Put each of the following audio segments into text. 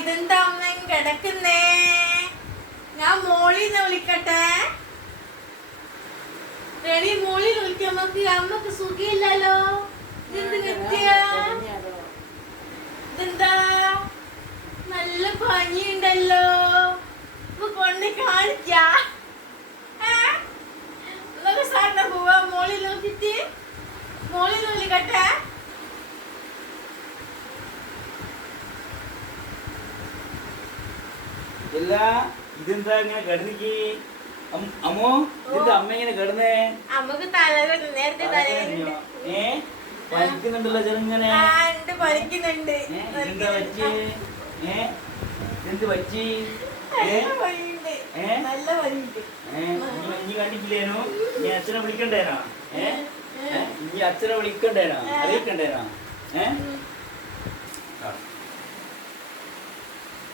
ഇതെന്താ അമ്മ കിടക്കുന്നേ? ഞാൻ മോളിന്ന് വിളിക്കട്ടെ? റെഡി, മോളിന്ന് വിളിക്കാം. അമ്മക്ക് സുഖമില്ലല്ലോ. ഇതെന്താ നല്ല പനിയുണ്ടല്ലോ. കൊണ്ട് കാണിക്കാ? സാറിന് പോവാ. മോളിൽ നോക്കിട്ട് മോളിൽ വിളിക്കട്ടെ? ഇല്ല, ഇതെന്താ ഇങ്ങനെ കിടന്നിക്ക്? അമ്മോ, ഇതെന്താ അമ്മ ഇങ്ങനെ കിടന്നേ? അമ്മക്ക് തലവേദന, നേരത്തെ തലവേദന. വലിക്കുന്നുണ്ടല്ലോ ചെറുങ്ങനെ. വലിക്കുന്നുണ്ട്. എന്താ പറ്റി? എന്ത് പറ്റി? നല്ല പനിയുണ്ട്. ഇനി കണ്ടിട്ടില്ലേനോ? നീ അച്ഛനെ വിളിക്കണ്ടേനോ? ഇനി അച്ഛനെ വിളിക്കണ്ടേനോ? അറിയിക്കണ്ടേനോ?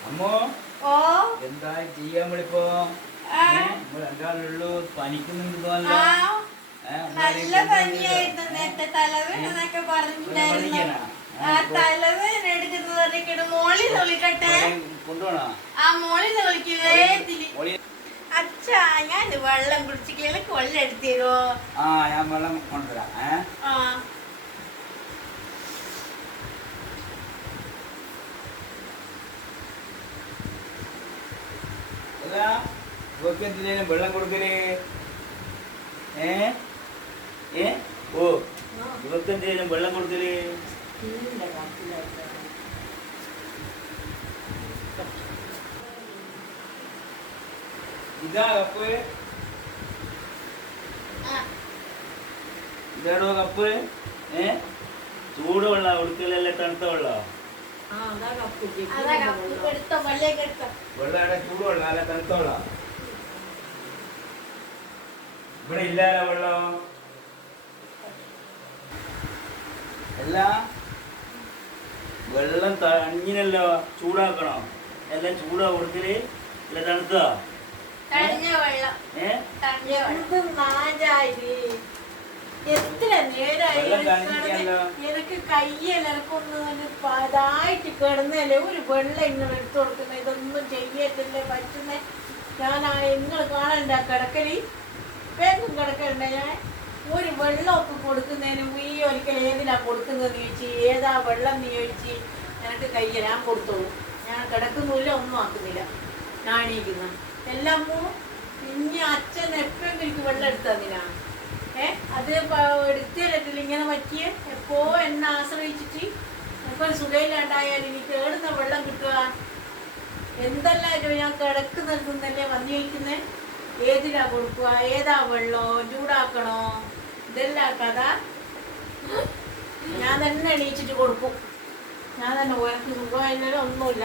അമ്മോ, എന്താ ചെയ്യാൻ വിളിപ്പോ? രണ്ടാളുള്ളൂ, പനിക്കുന്നുണ്ട് തോന്നല്ലോ. നല്ല പനിയായിരുന്നു. നേരത്തെ തലവേദന എന്നൊക്കെ പറഞ്ഞിട്ടുണ്ടായിരുന്നു. തലവേദന എടുക്കുന്നത് മോളിൽ വിളിക്കട്ടെ? കൊണ്ടുപോണോ? മോളിൽ വിളിക്കുന്നേ. അച്ഛാ, ഞാൻ വെള്ളം കുടിച്ചിട്ട് കൊല്ലം എടുത്തോ? ഞാൻ വെള്ളം കൊണ്ടുവരാം. എന്തിനേലും വെള്ളം കൊടുക്കല്? ഇവക്കെന്തിനേലും വെള്ളം കൊടുക്കല്? ഇതാ കപ്പ്? ഇതാടോ കപ്പ്? ചൂട് വെള്ളം കൊടുക്കലല്ലേ, തണുത്ത വെള്ളം? വെള്ളം ചൂട് വെള്ളം അല്ല തണുത്ത വെള്ളം? ഇവിടെ ഇല്ലാലോ വെള്ളം. എല്ലാം വെള്ളം തണിഞ്ഞിനല്ലോ, ചൂടാക്കണോ? എല്ലാം ചൂടാ കൊടുക്കല് അല്ല തണുത്തോ? എത്ര നേരമായി എനിക്ക് കയ്യലൊന്ന് പതായിട്ട് കിടന്നല്ലേ ഒരു വെള്ളം ഇങ്ങനെ എടുത്തു കൊടുക്കുന്ന. ഇതൊന്നും ചെയ്യത്തില്ലേ പറ്റുന്നേ. ഞാൻ നിങ്ങൾ കാണണ്ട കിടക്കല്, വേഗം കിടക്കണ്ട. ഞാൻ ഒരു വെള്ളമൊക്കെ കൊടുക്കുന്നതിന് ഈ ഒരിക്കൽ ഏതിനാ കൊടുക്കുന്നത് ചോദിച്ച്, ഏതാ വെള്ളം നീ ചോദിച്ച് എനിക്ക് കയ്യിൽ ഞാൻ കൊടുത്തോളൂ. ഞാൻ കിടക്കുന്നില്ല, ഒന്നും ആക്കുന്നില്ല. ഞാണീക്കുന്ന എല്ലാം പോവും. ഇനി അച്ഛൻ എപ്പോഴും എനിക്ക് വെള്ളം എടുത്തു തന്നിനാ. അത് എടുത്തില്ല ഇങ്ങനെ പറ്റിയ എപ്പോ എന്നെ ആശ്രയിച്ചിട്ട് എപ്പോൾ സുഖയില്ലാണ്ടായാൽ എനിക്ക് ഏടുന്ന വെള്ളം കിട്ടുക? എന്തെല്ലാം ഞാൻ കിടക്കുന്നിടത്തുനിന്നല്ലേ വന്നു ചോദിക്കുന്നേ. ഏതിലാ കൊടുക്കുക, ഏതാ വെള്ളമോ, ചൂടാക്കണോ, ഇതെല്ലാം കഥ ഞാൻ തന്നെ എണീച്ചിട്ട് കൊടുക്കും. ഞാൻ തന്നെ എനിക്ക് സുഖമായിരുന്നാലും ഒന്നുമില്ല.